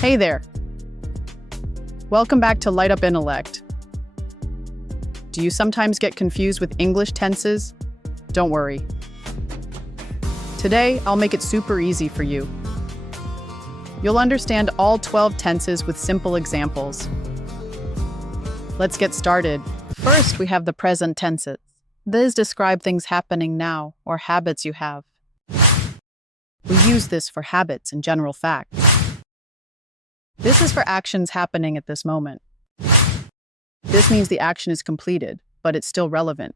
Hey there. Welcome back to Light Up Intellect. Do you sometimes get confused with English tenses? Don't worry. Today, I'll make it super easy for you. You'll understand all 12 tenses with simple examples. Let's get started. First, we have the present tenses. These describe things happening now or habits you have. We use this for habits and general facts. This is for actions happening at this moment. This means the action is completed, but it's still relevant.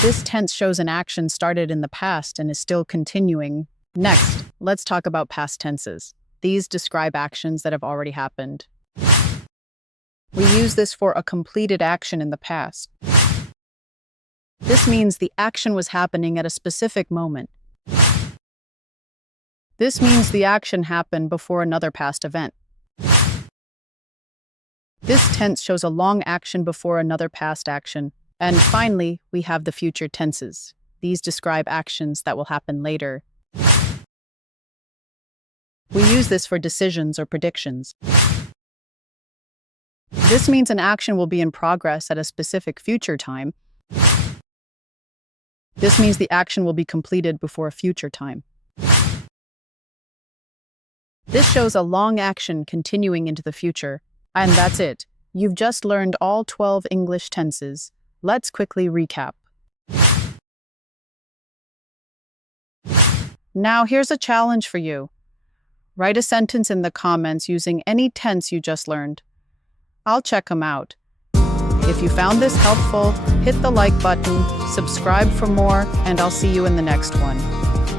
This tense shows an action started in the past and is still continuing. Next, let's talk about past tenses. These describe actions that have already happened. We use this for a completed action in the past. This means the action was happening at a specific moment. This means the action happened before another past event. This tense shows a long action before another past action. And finally, we have the future tenses. These describe actions that will happen later. We use this for decisions or predictions. This means an action will be in progress at a specific future time. This means the action will be completed before a future time. This shows a long action continuing into the future. And that's it. You've just learned all 12 English tenses. Let's quickly recap. Now here's a challenge for you. Write a sentence in the comments using any tense you just learned. I'll check them out. If you found this helpful, hit the like button, subscribe for more, and I'll see you in the next one.